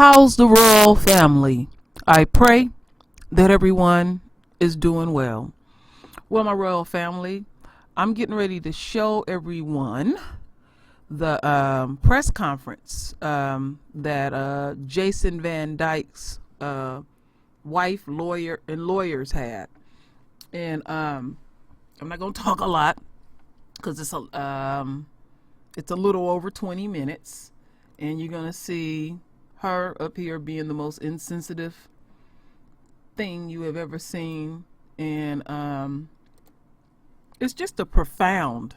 How's the royal family? I pray that everyone is doing well. Well, my royal family, I'm getting ready to show everyone the press conference that Jason Van Dyke's wife, lawyer, and lawyers had. And I'm not going to talk a lot because it's a little over 20 minutes. And you're going to see her up here being the most insensitive thing you have ever seen. And it's just a profound,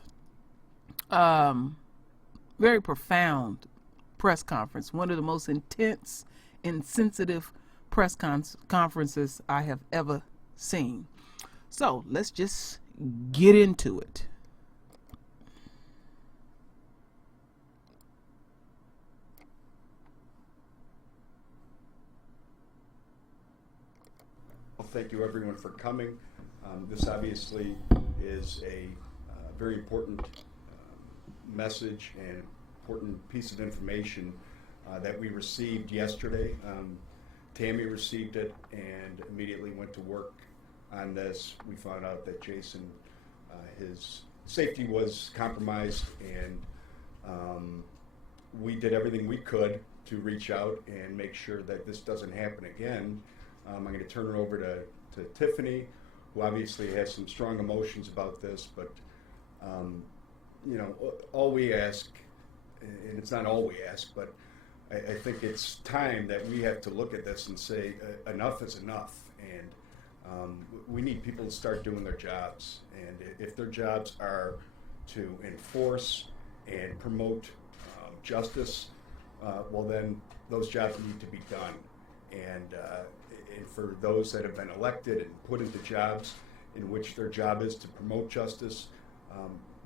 very profound press conference. One of the most intense and sensitive press conferences I have ever seen. So let's just get into it. Well, thank you everyone for coming. This obviously is a very important message and important piece of information that we received yesterday. Tammy received it and immediately went to work on this. We found out that Jason, his safety was compromised, and we did everything we could to reach out and make sure that this doesn't happen again. I'm going to turn it over to Tiffany, who obviously has some strong emotions about this, but you know, all we ask, and it's not all we ask, but I think it's time that we have to look at this and say enough is enough, and we need people to start doing their jobs. And if their jobs are to enforce and promote justice, well then those jobs need to be done. And for those that have been elected and put into jobs in which their job is to promote justice,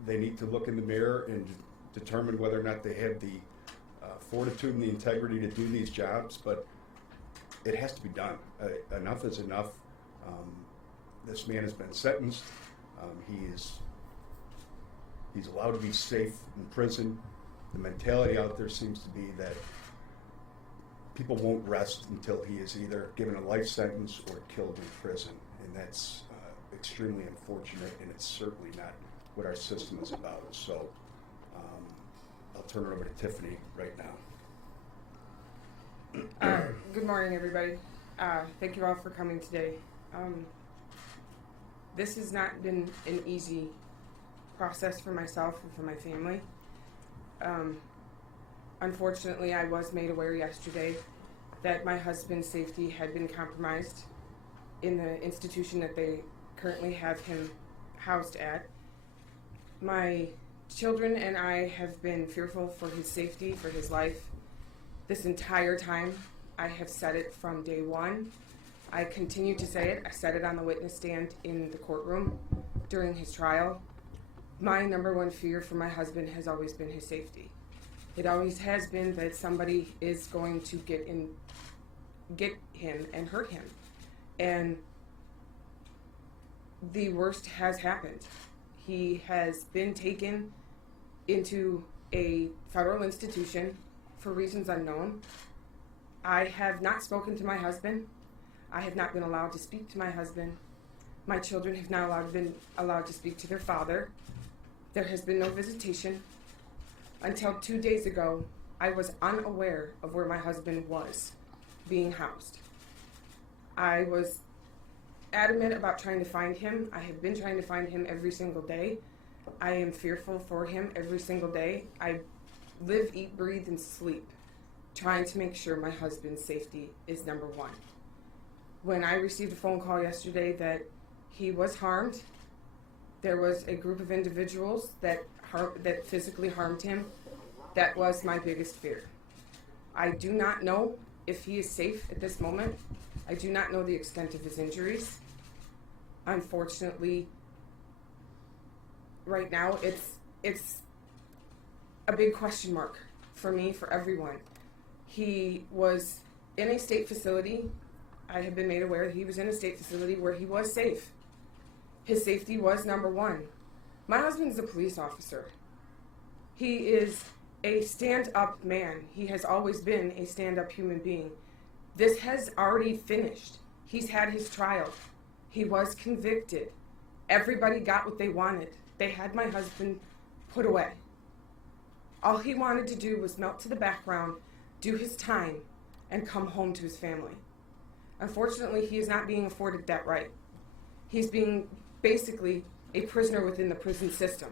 they need to look in the mirror and determine whether or not they have the fortitude and the integrity to do these jobs. But it has to be done. Enough is enough. This man has been sentenced. He's allowed to be safe in prison. The mentality out there seems to be that people won't rest until he is either given a life sentence or killed in prison. And that's extremely unfortunate, and it's certainly not what our system is about. So I'll turn it over to Tiffany right now. Good morning, everybody. Thank you all for coming today. This has not been an easy process for myself and for my family. Unfortunately, I was made aware yesterday that my husband's safety had been compromised in the institution that they currently have him housed at. My children and I have been fearful for his safety, for his life. This entire time, I have said it from day one. I continue to say it. I said it on the witness stand in the courtroom during his trial. My number one fear for my husband has always been his safety. It always has been that somebody is going to get him and hurt him. And the worst has happened. He has been taken into a federal institution for reasons unknown. I have not spoken to my husband. I have not been allowed to speak to my husband. My children have not been allowed to speak to their father. There has been no visitation. Until 2 days ago, I was unaware of where my husband was being housed. I was adamant about trying to find him. I have been trying to find him every single day. I am fearful for him every single day. I live, eat, breathe, and sleep trying to make sure my husband's safety is number one. When I received a phone call yesterday that he was harmed, there was a group of individuals that physically harmed him. That was my biggest fear. I do not know if he is safe at this moment. I do not know the extent of his injuries. Unfortunately, right now it's a big question mark for me, for everyone. He was in a state facility. I have been made aware that he was in a state facility where he was safe. His safety was number one. My husband's a police officer. He is a stand-up man. He has always been a stand-up human being. This has already finished. He's had his trial. He was convicted. Everybody got what they wanted. They had my husband put away. All he wanted to do was melt to the background, do his time, and come home to his family. Unfortunately, he is not being afforded that right. He's being basically a prisoner within the prison system.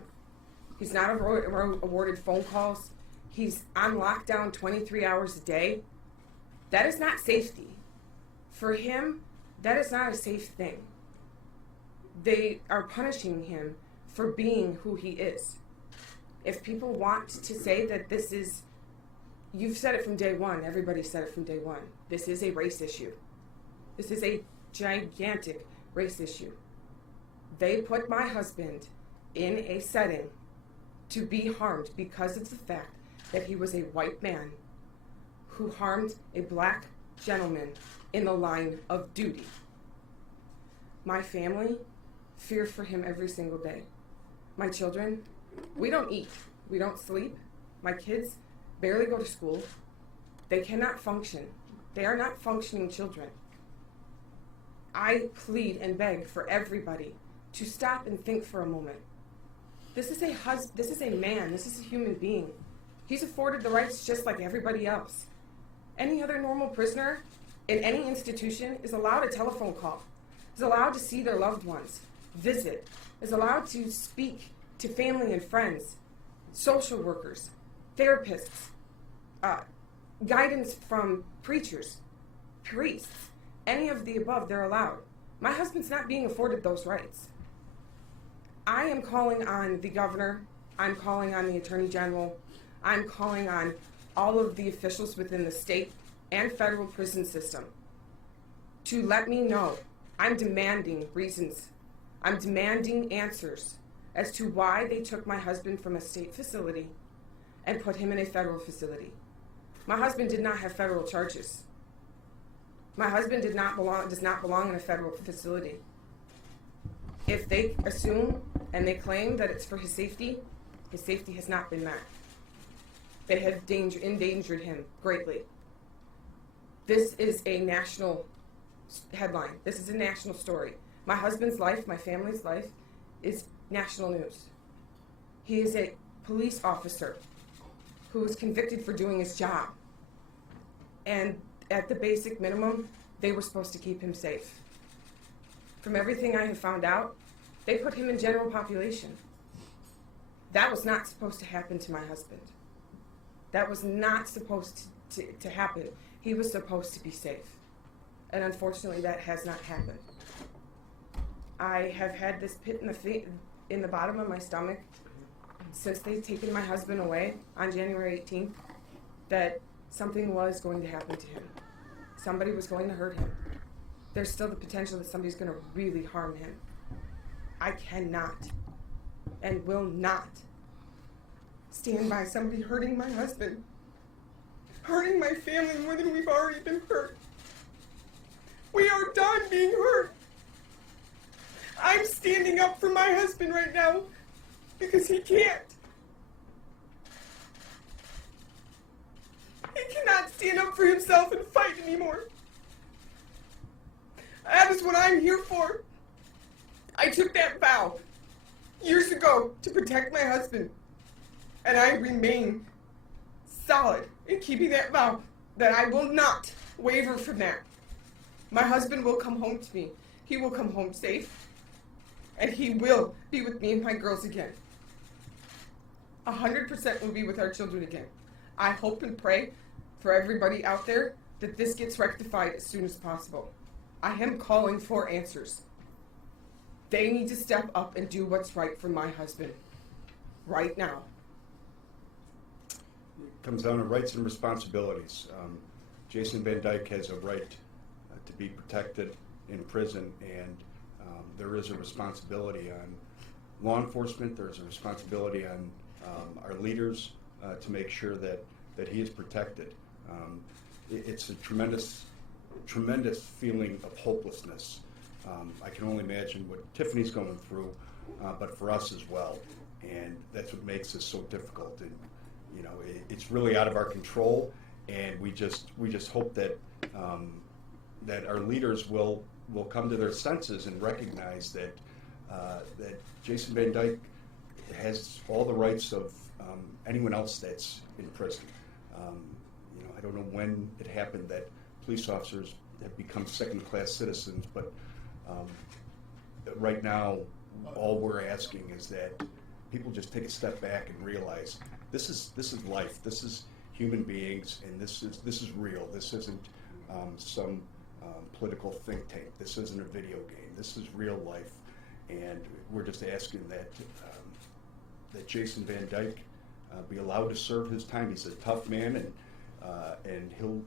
He's not awarded phone calls. He's on lockdown 23 hours a day. That is not safety. For him, that is not a safe thing. They are punishing him for being who he is. If people want to say that this is, you've said it from day one, everybody said it from day one, this is a race issue. This is a gigantic race issue. They put my husband in a setting to be harmed because of the fact that he was a white man who harmed a black gentleman in the line of duty. My family fear for him every single day. My children, we don't eat, we don't sleep. My kids barely go to school. They cannot function. They are not functioning children. I plead and beg for everybody to stop and think for a moment. This is a man, this is a human being. He's afforded the rights just like everybody else. Any other normal prisoner in any institution is allowed a telephone call, is allowed to see their loved ones, visit, is allowed to speak to family and friends, social workers, therapists, guidance from preachers, priests, any of the above, they're allowed. My husband's not being afforded those rights. I am calling on the governor, I'm calling on the attorney general, I'm calling on all of the officials within the state and federal prison system to let me know. I'm demanding reasons. I'm demanding answers as to why they took my husband from a state facility and put him in a federal facility. My husband did not have federal charges. My husband does not belong in a federal facility. If they assume and they claim that it's for his safety has not been met. They have endangered him greatly. This is a national headline. This is a national story. My husband's life, my family's life, is national news. He is a police officer who was convicted for doing his job. And at the basic minimum, they were supposed to keep him safe. From everything I have found out, they put him in general population. That was not supposed to happen to my husband. That was not supposed to happen. He was supposed to be safe. And unfortunately, that has not happened. I have had this pit in the bottom of my stomach since they've taken my husband away on January 18th, that something was going to happen to him. Somebody was going to hurt him. There's still the potential that somebody's going to really harm him. I cannot and will not stand by somebody hurting my husband, hurting my family more than we've already been hurt. We are done being hurt. I'm standing up for my husband right now because he can't. He cannot stand up for himself and fight anymore. That is what I'm here for. I took that vow years ago to protect my husband, and I remain solid in keeping that vow, that I will not waver from that. My husband will come home to me. He will come home safe, and he will be with me and my girls again. 100% will be with our children again. I hope and pray for everybody out there that this gets rectified as soon as possible. I am calling for answers. They need to step up and do what's right for my husband right now. It comes down to rights and responsibilities. Jason Van Dyke has a right to be protected in prison, and there is a responsibility on law enforcement, there's a responsibility on our leaders to make sure that he is protected. It's a tremendous feeling of hopelessness. I can only imagine what Tiffany's going through, but for us as well. And that's what makes this so difficult. And, it's really out of our control, and we just hope that that our leaders will come to their senses and recognize that that Jason Van Dyke has all the rights of anyone else that's in prison. I don't know when it happened that police officers have become second-class citizens, but right now, all we're asking is that people just take a step back and realize this is life. This is human beings, and this is real. This isn't some political think tank. This isn't a video game. This is real life, and we're just asking that that Jason Van Dyke be allowed to serve his time. He's a tough man, and he'll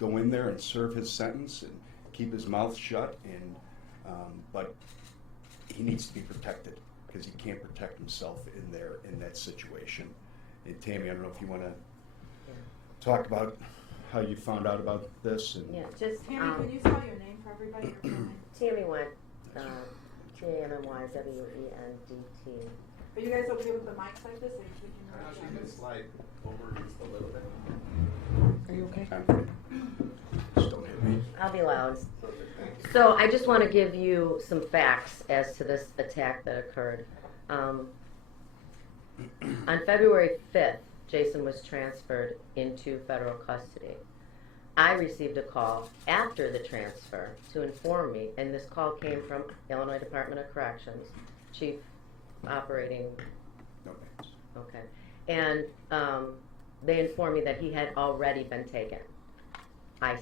go in there and serve his sentence and keep his mouth shut. And but he needs to be protected because he can't protect himself in that situation. And Tammy, I don't know if you want to talk about how you found out about this. And Yeah, just Tammy, can you spell your name for everybody? Tammy Went, TAMMYWENDT. Are you guys okay with the mics like this? So we can Actually, you can slide over just a little bit. Are you okay? just don't hit me. I'll be loud. So I just want to give you some facts as to this attack that occurred. On February 5th, Jason was transferred into federal custody. I received a call after the transfer to inform me, and this call came from Illinois Department of Corrections, Chief Operating. No thanks. Okay. And they informed me that he had already been taken. I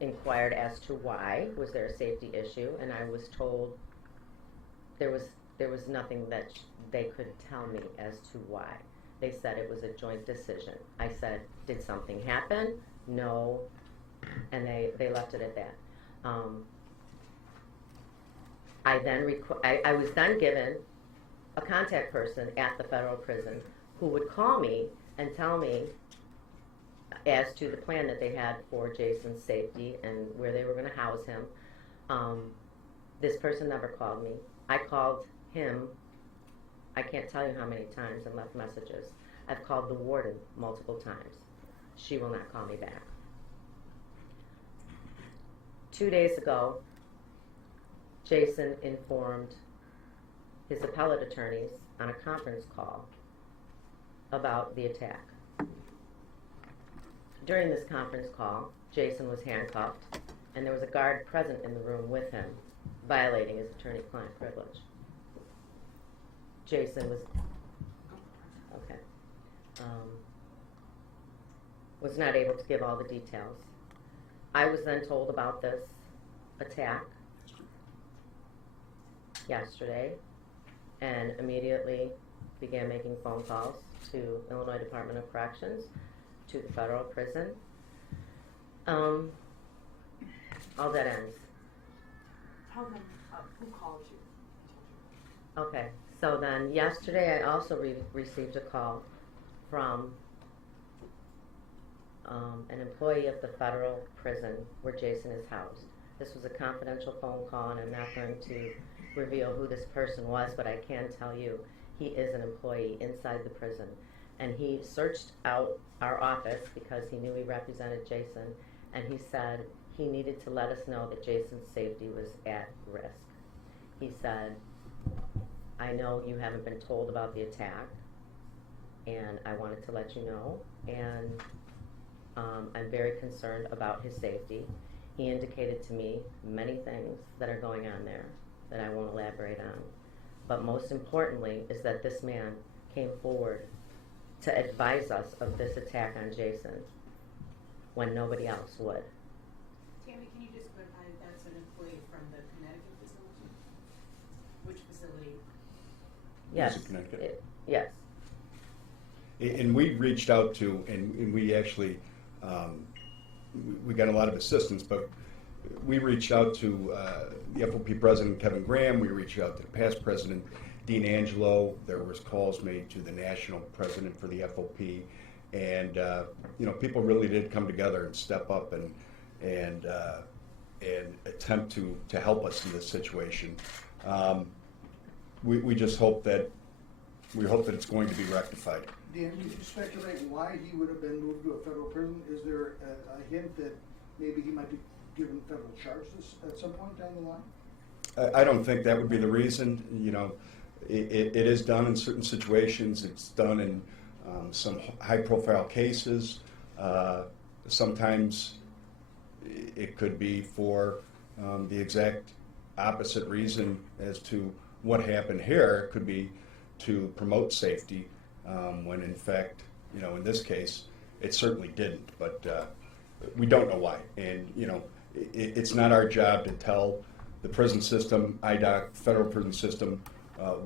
inquired as to why. Was there a safety issue? And I was told there was nothing that they could tell me as to why. They said it was a joint decision. I said, did something happen? No. And they left it at that. I was then given a contact person at the federal prison who would call me and tell me as to the plan that they had for Jason's safety and where they were going to house him. This person never called me. I called him, I can't tell you how many times, and left messages. I've called the warden multiple times. She will not call me back. 2 days ago, Jason informed his appellate attorneys on a conference call about the attack. During this conference call, Jason was handcuffed, and there was a guard present in the room with him, violating his attorney-client privilege. Jason was not able to give all the details. I was then told about this attack yesterday, and immediately began making phone calls to Illinois Department of Corrections, to the federal prison. All that ends. tell them who called you. Okay, so then yesterday I also received a call from an employee of the federal prison where Jason is housed. This was a confidential phone call, and I'm not going to reveal who this person was, but I can tell you he is an employee inside the prison. And he searched out our office because he knew we represented Jason, and he said he needed to let us know that Jason's safety was at risk. He said, I know you haven't been told about the attack, and I wanted to let you know, and I'm very concerned about his safety. He indicated to me many things that are going on there that I won't elaborate on. But most importantly is that this man came forward to advise us of this attack on Jason when nobody else would. Tammy, can you just clarify if that's an employee from the Connecticut facility? Which facility? Yes. Is it Connecticut? Yes. And we reached out to, and we actually, we got a lot of assistance, but we reached out to the FOP president, Kevin Graham. We reached out to the past president, Dean Angelo. There was calls made to the national president for the FOP. And, people really did come together and step up and attempt to help us in this situation. We just hope that it's going to be rectified. Dan, can you speculate why he would have been moved to a federal prison? Is there a hint that maybe he might be given federal charges at some point down the line? I don't think that would be the reason. You know, it is done in certain situations. It's done in some high-profile cases. Sometimes it could be for the exact opposite reason as to what happened here. It could be to promote safety, when in fact, you know, in this case, it certainly didn't. But we don't know why. And, you know, it's not our job to tell the prison system, IDOC, federal prison system,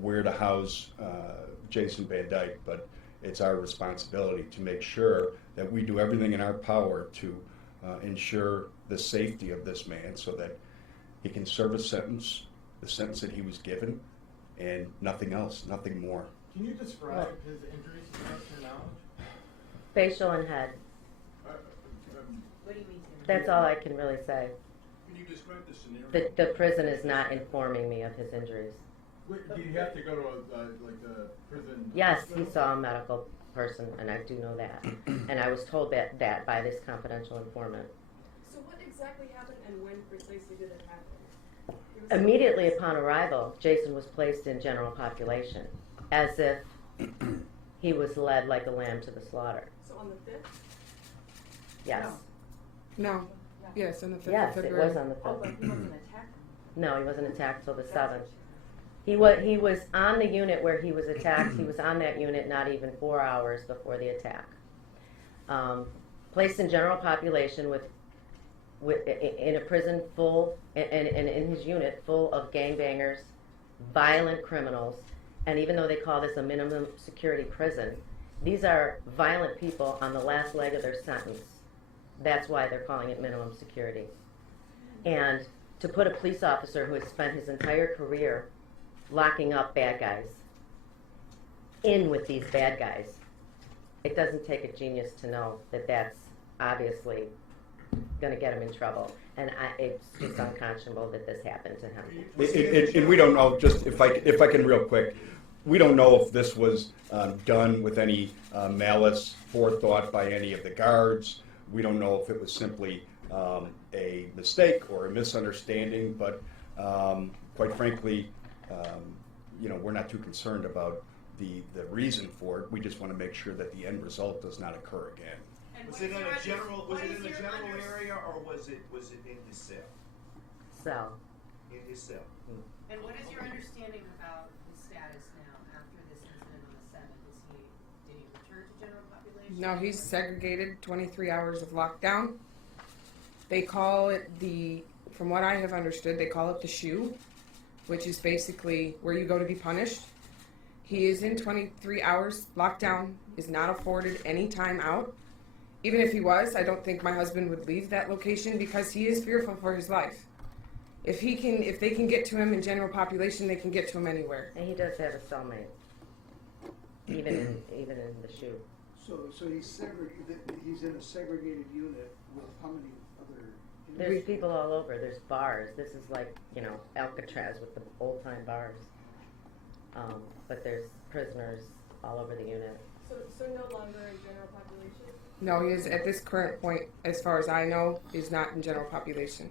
where to house Jason Van Dyke, but it's our responsibility to make sure that we do everything in our power to ensure the safety of this man so that he can serve a sentence, the sentence that he was given, and nothing else, nothing more. Can you describe his injuries to the best of your knowledge? Facial and head. What do you mean? That's all I can really say. Can you describe the scenario? The prison is not informing me of his injuries. Wait, do you have to go to a prison? Yes, he saw a medical person, and I do know that. And I was told that by this confidential informant. So what exactly happened and when precisely did it happen? Immediately upon arrival, Jason was placed in general population, as if he was led like a lamb to the slaughter. So on the 5th? Yes. No. Yes, on the 5th Yes, of it February. was on the 5th. Oh, but he wasn't attacked? No, he wasn't attacked till the 7th. He was on the unit where he was attacked. He was on that unit not even 4 hours before the attack. Placed in general population in a prison full, and in his unit full of gangbangers, violent criminals, and even though they call this a minimum security prison, these are violent people on the last leg of their sentence. That's why they're calling it minimum security. And to put a police officer who has spent his entire career locking up bad guys in with these bad guys, it doesn't take a genius to know that that's obviously going to get him in trouble. And it's just unconscionable that this happened to him. And we don't know, just if I can real quick, we don't know if this was done with any malice, forethought by any of the guards. We don't know if it was simply a mistake or a misunderstanding, but quite frankly, you know, we're not too concerned about the reason for it. We just want to make sure that the end result does not occur again. And Was what it is in your a general? Was what it is in a your general under- area, or was it in his cell? So, In his cell. And what is your understanding about his status now after this incident on the 7th? Did he return to general population? No, he's segregated, 23 hours of lockdown. They call it from what I have understood, they call it the shoe, which is basically where you go to be punished. He is in 23 hours lockdown, is not afforded any time out. Even if he was, I don't think my husband would leave that location because he is fearful for his life. If they can get to him in general population, they can get to him anywhere. and he does have a cellmate, even in the shoe. So he's in a segregated unit with how many other? There's people all over. There's bars. This is like, you know, Alcatraz with the old-time bars. But there's prisoners all over the unit. So no longer in general population? No, he is at this current point, as far as I know, is not in general population.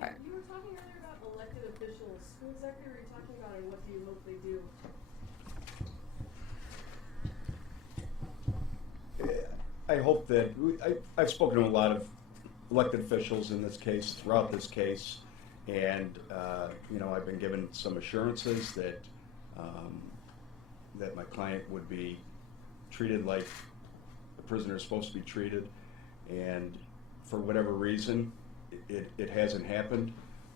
Dan, you were talking earlier about elected officials. Who exactly were you talking about and what do you hope they do? I hope that I've spoken to a lot of elected officials in this case, throughout this case, and you know, I've been given some assurances that that my client would be treated like the prisoner is supposed to be treated, and for whatever reason, it hasn't happened.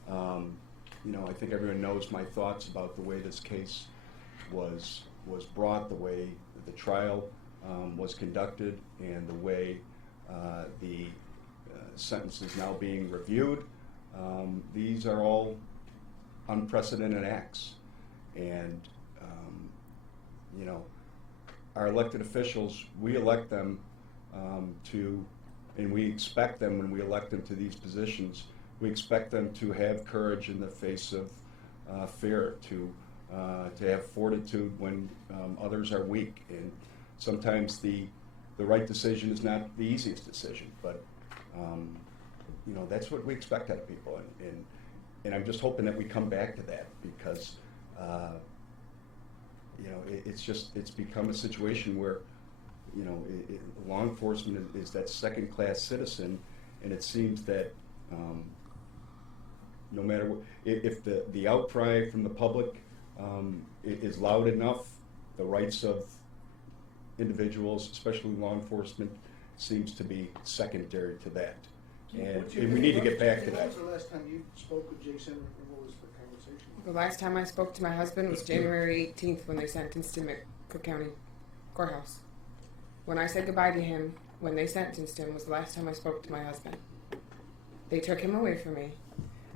You know, I think everyone knows my thoughts about the way this case was brought, the way the trial was conducted, and the way the sentence is now being reviewed. These are all unprecedented acts, and you know, our elected officials, we elect them and we expect them when we elect them to these positions, we expect them to have courage in the face of fear, to have fortitude when others are weak, and sometimes the right decision is not the easiest decision, but you know, that's what we expect out of people, and I'm just hoping that we come back to that, because you know, it's become a situation where, you know, law enforcement is that second-class citizen, and it seems that no matter what, if the outcry from the public is loud enough, the rights of individuals, especially law enforcement, seems to be secondary to that. And we need to get back to that. When was the last time you spoke with Jason, or what was the conversation? The last time I spoke to my husband was January 18th when they sentenced him at Cook County Courthouse. When I said goodbye to him, when they sentenced him, was the last time I spoke to my husband. They took him away from me,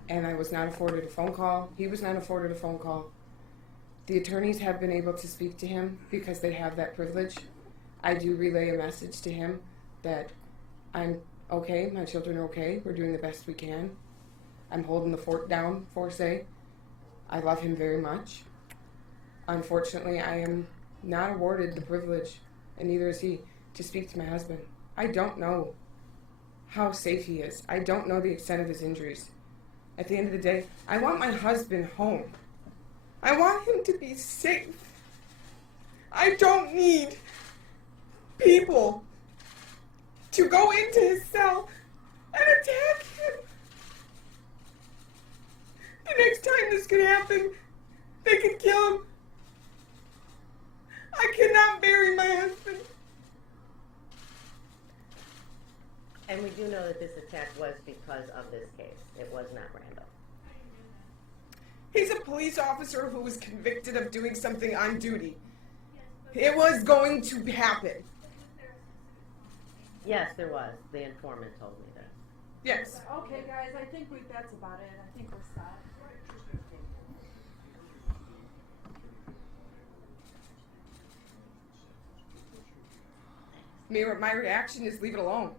and I was not afforded a phone call. He was not afforded a phone call. The attorneys have been able to speak to him because they have that privilege. I do relay a message to him that I'm okay, my children are okay, we're doing the best we can. I'm holding the fort down, for say. I love him very much. Unfortunately, I am not awarded the privilege, and neither is he, to speak to my husband. I don't know how safe he is. I don't know the extent of his injuries. At the end of the day, I want my husband home. I want him to be safe. I don't need people to go into his cell and attack him. The next time this could happen, they could kill him. I cannot bury my husband. And we do know that this attack was because of this case. It was not random. He's a police officer who was convicted of doing something on duty. It was going to happen. Yes, there was. The informant told me that. Yes. Okay, guys, I think that's about it. I think we'll stop. My reaction is leave it alone.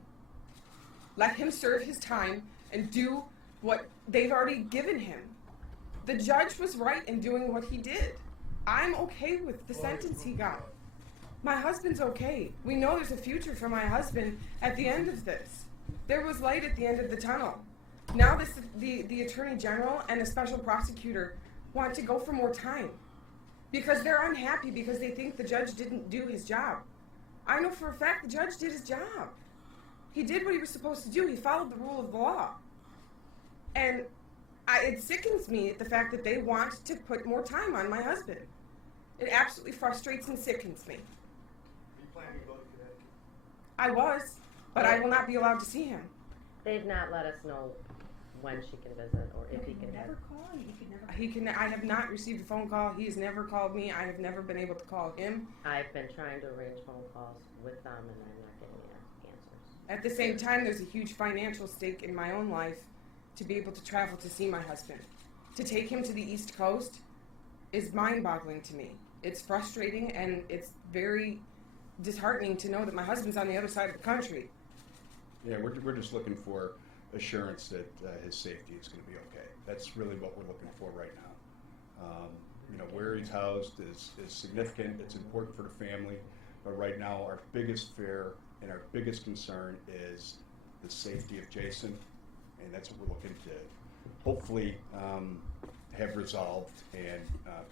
Let him serve his time and do what they've already given him. The judge was right in doing what he did. I'm okay with the sentence he got. My husband's okay. We know there's a future for my husband at the end of this. There was light at the end of the tunnel. Now the Attorney General and a special prosecutor want to go for more time because they're unhappy because they think the judge didn't do his job. I know for a fact the judge did his job. He did what he was supposed to do. He followed the rule of the law. And it sickens me at the fact that they want to put more time on my husband. It absolutely frustrates and sickens me. Are you planning to go to Connecticut? I was, but I will not be allowed to see him. They've not let us know when she can visit or if he can Never visit. call him. He could never. I have not received a phone call. He has never called me. I have never been able to call him. I've been trying to arrange phone calls with them and I'm not getting any answers. At the same time, there's a huge financial stake in my own life to be able to travel to see my husband. To take him to the East Coast is mind-boggling to me. It's frustrating and it's very disheartening to know that my husband's on the other side of the country. Yeah, we're just looking for assurance that his safety is going to be okay. That's really what we're looking for right now. You know, where he's housed is significant. It's important for the family. But right now, our biggest fear and our biggest concern is the safety of Jason. And that's what we're looking to hopefully have resolved and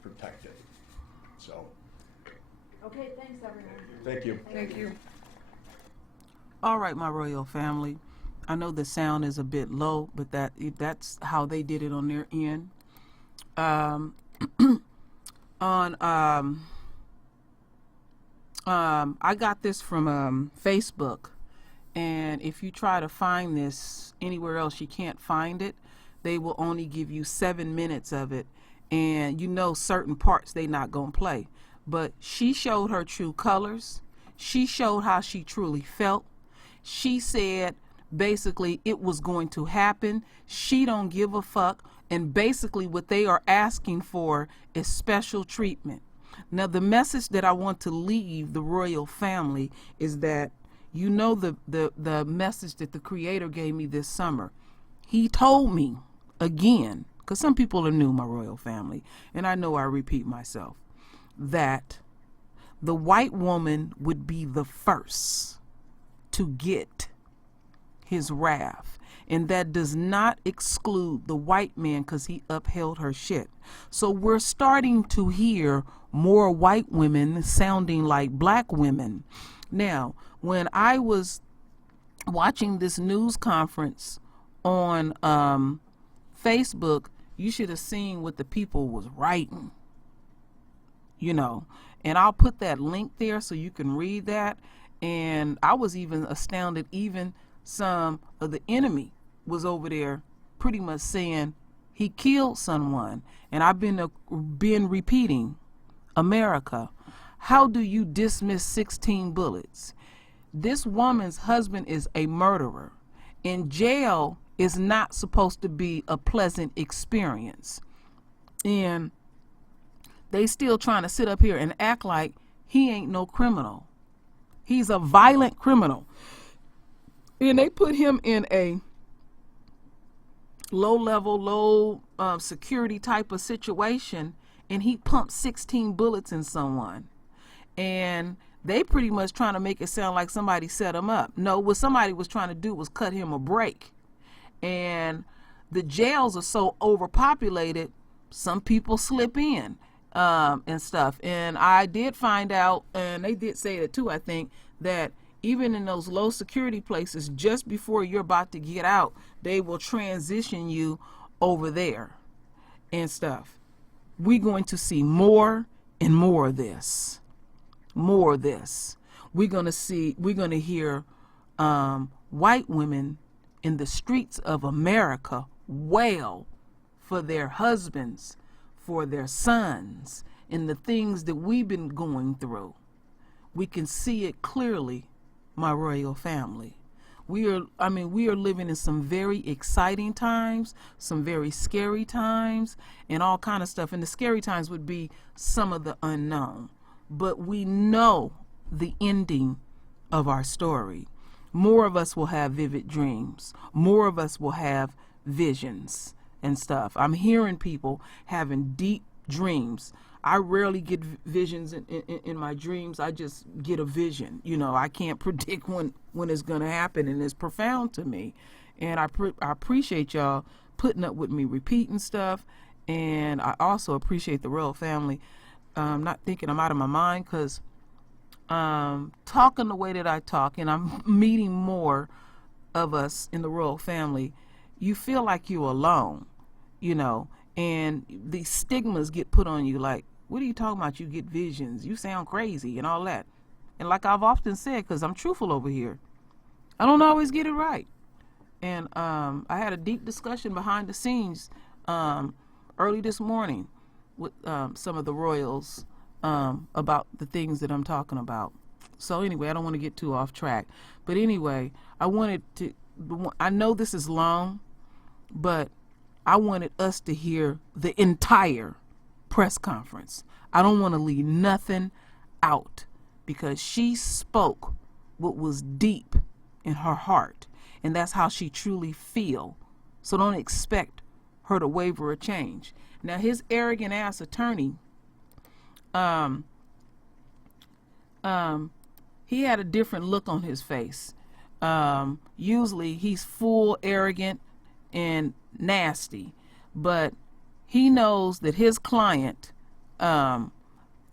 protected. So, Okay, thanks everyone. thank you. Thank you. All right, my royal family. I know the sound is a bit low, but that's how they did it on their end. I got this from Facebook, and if you try to find this anywhere else, you can't find it. They will only give you 7 minutes of it, and you know certain parts they not gonna play. But she showed her true colors. She showed how she truly felt. She said basically it was going to happen. She don't give a fuck. And basically what they are asking for is special treatment. Now the message that I want to leave the royal family is that you know the message that the Creator gave me this summer. He told me again, because some people are new, my royal family, and I know I repeat myself, that the white woman would be the first to get his wrath. And that does not exclude the white man because he upheld her shit. So we're starting to hear more white women sounding like black women. Now, when I was watching this news conference on Facebook, you should have seen what the people was writing, you know, and I'll put that link there so you can read that. And I was even astounded, even some of the enemy was over there pretty much saying he killed someone. And I've been repeating, America, how do you dismiss 16 bullets? This woman's husband is a murderer. In jail is not supposed to be a pleasant experience. And they still trying to sit up here and act like he ain't no criminal. He's a violent criminal. And they put him in a low security type of situation, and he pumped 16 bullets in someone. And they pretty much trying to make it sound like somebody set him up. No, what somebody was trying to do was cut him a break. And the jails are so overpopulated, some people slip in and stuff. And I did find out, and they did say it too, I think, that even in those low security places, just before you're about to get out, they will transition you over there and stuff. We're going to see more and more of this. More of this. We're going to hear white women in the streets of America wail for their husbands, for their sons, and the things that we've been going through. We can see it clearly, my royal family. We are living in some very exciting times, some very scary times, and all kind of stuff. And the scary times would be some of the unknown. But we know the ending of our story. More of us will have vivid dreams. More of us will have visions and stuff. I'm hearing people having deep dreams. I rarely get visions in my dreams. I just get a vision. You know, I can't predict when it's going to happen, and it's profound to me. And I appreciate y'all putting up with me repeating stuff, and I also appreciate the royal family not thinking I'm out of my mind, because talking the way that I talk, and I'm meeting more of us in the royal family, you feel like you're alone, you know, and these stigmas get put on you like, what are you talking about? You get visions, you sound crazy and all that. And like I've often said, because I'm truthful over here, I don't always get it right. And I had a deep discussion behind the scenes early this morning with some of the royals about the things that I'm talking about. So anyway, I don't want to get too off track. But anyway, I know this is long, but I wanted us to hear the entire press conference. I don't want to leave nothing out, because she spoke what was deep in her heart, and that's how she truly feel. So don't expect her to waver or change. Now, his arrogant ass attorney, he had a different look on his face. Usually he's full arrogant and nasty, but he knows that his client got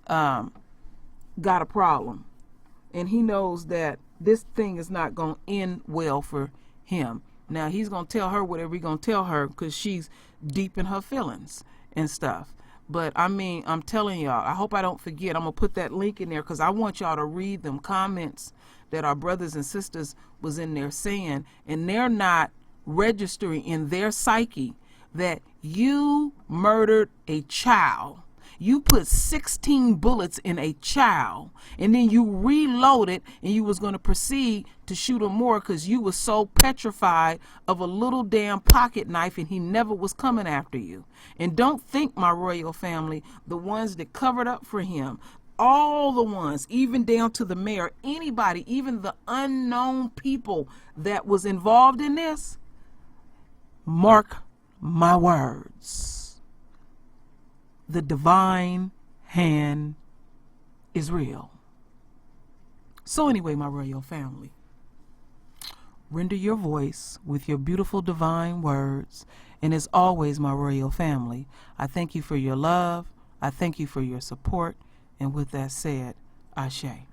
a problem, and he knows that this thing is not going to end well for him. Now, he's going to tell her whatever he's going to tell her, because she's deep in her feelings and stuff. But I mean, I'm telling y'all, I hope I don't forget. I'm going to put that link in there, because I want y'all to read them comments that our brothers and sisters was in there saying, and they're not registering in their psyche that you murdered a child. You put 16 bullets in a child, and then you reloaded, and you was going to proceed to shoot him more because you was so petrified of a little damn pocket knife, and he never was coming after you. And don't think, my royal family, the ones that covered up for him, all the ones, even down to the mayor, anybody, even the unknown people that was involved in this, mark my words. The divine hand is real. So anyway, my royal family, render your voice with your beautiful divine words. And as always, my royal family, I thank you for your love. I thank you for your support. And with that said, Ashe.